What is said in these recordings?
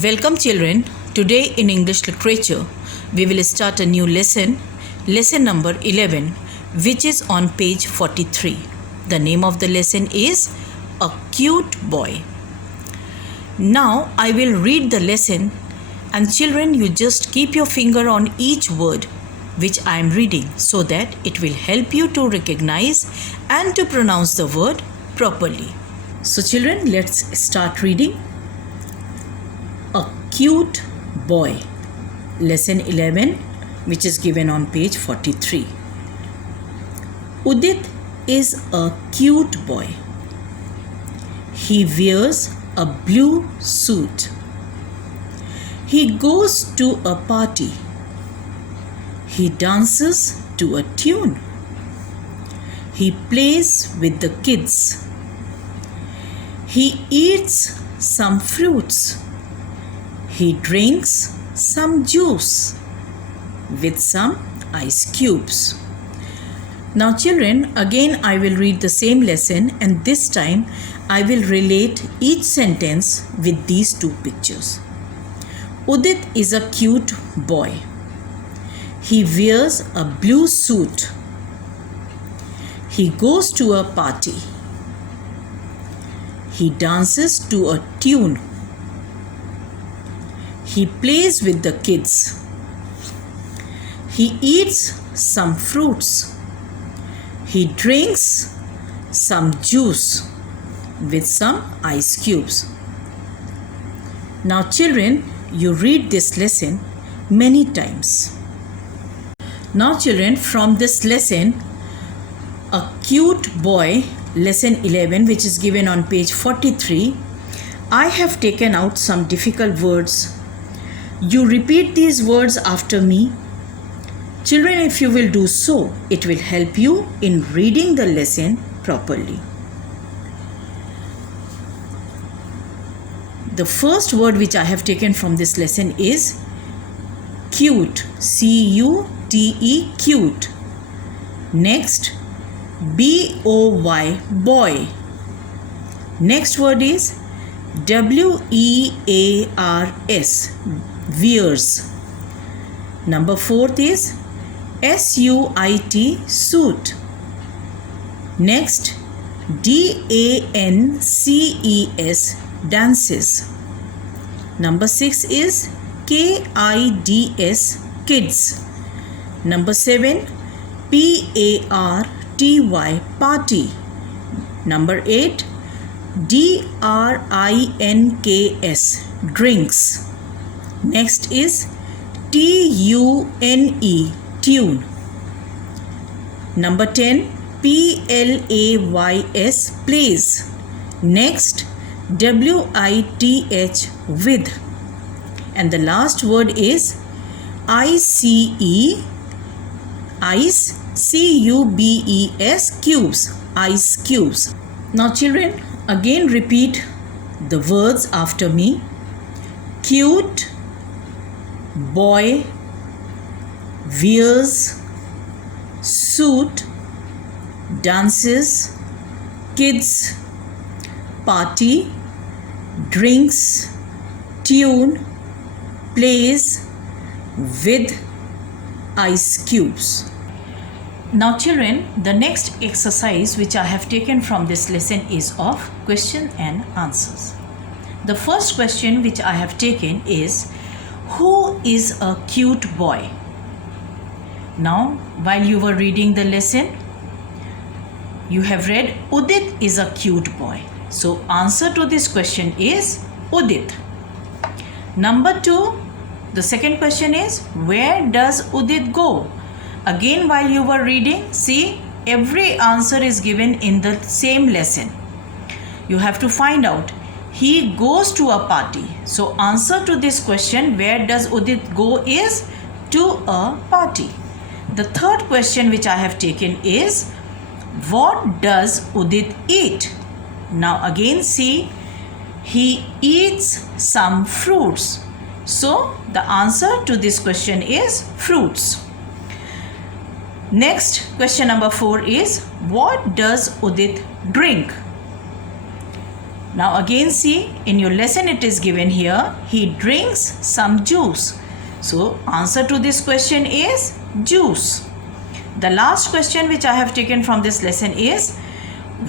Welcome children. Today in English literature we will start a new lesson, lesson number 11, which is on page 43. The name of the lesson is A Cute Boy. Now I will read the lesson and children, you just keep your finger on each word which I am reading so that it will help you to recognize and to pronounce the word properly. So children, let's start reading. A Cute Boy, lesson 11, which is given on page 43. Udit is a cute boy. He wears a blue suit. He goes to a party. He dances to a tune. He plays with the kids. He eats some fruits. He drinks some juice with some ice cubes. Now children, again I will read the same lesson and this time I will relate each sentence with these two pictures. Udit is a cute boy. He wears a blue suit. He goes to a party. He dances to a tune. He plays with the kids. He eats some fruits. He drinks some juice with some ice cubes. Now children, you read this lesson many times. Now children, from this lesson, A Cute Boy, lesson 11, which is given on page 43, I have taken out some difficult words. You repeat these words after me. Children, if you will do so, it will help you in reading the lesson properly. The first word which I have taken from this lesson is cute. C-U-T-E, cute. Next, B-O-Y, boy. Next word is W-E-A-R-S, wears. Number 4th is S-U-I-T, suit. Next, D-A-N-C-E-S, dances. Number 6 is K-I-D-S, kids. Number 7, P-A-R-T-Y, party. Number 8, D-R-I-N-K-S, drinks. Next is T-U-N-E, tune. Number 10, P-L-A-Y-S, plays. Next, W-I-T-H, with. And the last word is I-C-E, ice, C-U-B-E-S, cubes, ice cubes. Now children, again repeat the words after me. Cute boy wears suit, dances, kids, party, drinks, tune, plays with ice cubes. Now children, the next exercise which I have taken from this lesson is of question and answers. The first question which I have taken is, who is a cute boy? Now, while you were reading the lesson, you have read Udit is a cute boy. So, answer to this question is Udit. Number 2, the second question is, where does Udit go? Again, while you were reading, see, every answer is given in the same lesson. You have to find out. He goes to a party. So answer to this question, where does Udit go, is to a party. The third question which I have taken is, what does Udit eat? Now again see, he eats some fruits. So the answer to this question is fruits. Next, question number 4 is, what does Udit drink? Now again see, in your lesson it is given here, he drinks some juice. So answer to this question is juice. The last question which I have taken from this lesson is,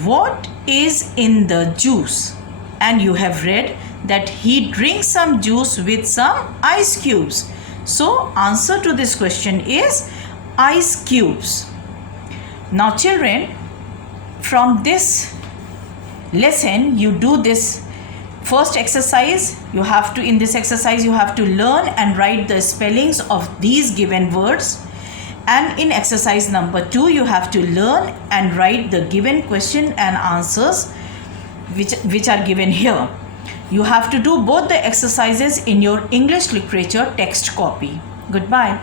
what is in the juice? And you have read that he drinks some juice with some ice cubes. So answer to this question is ice cubes. Now children, from this lesson you do this first exercise. In this exercise you have to learn and write the spellings of these given words. And in exercise number 2 you have to learn and write the given question and answers which are given here. You have to do both the exercises in your English literature text copy. Goodbye.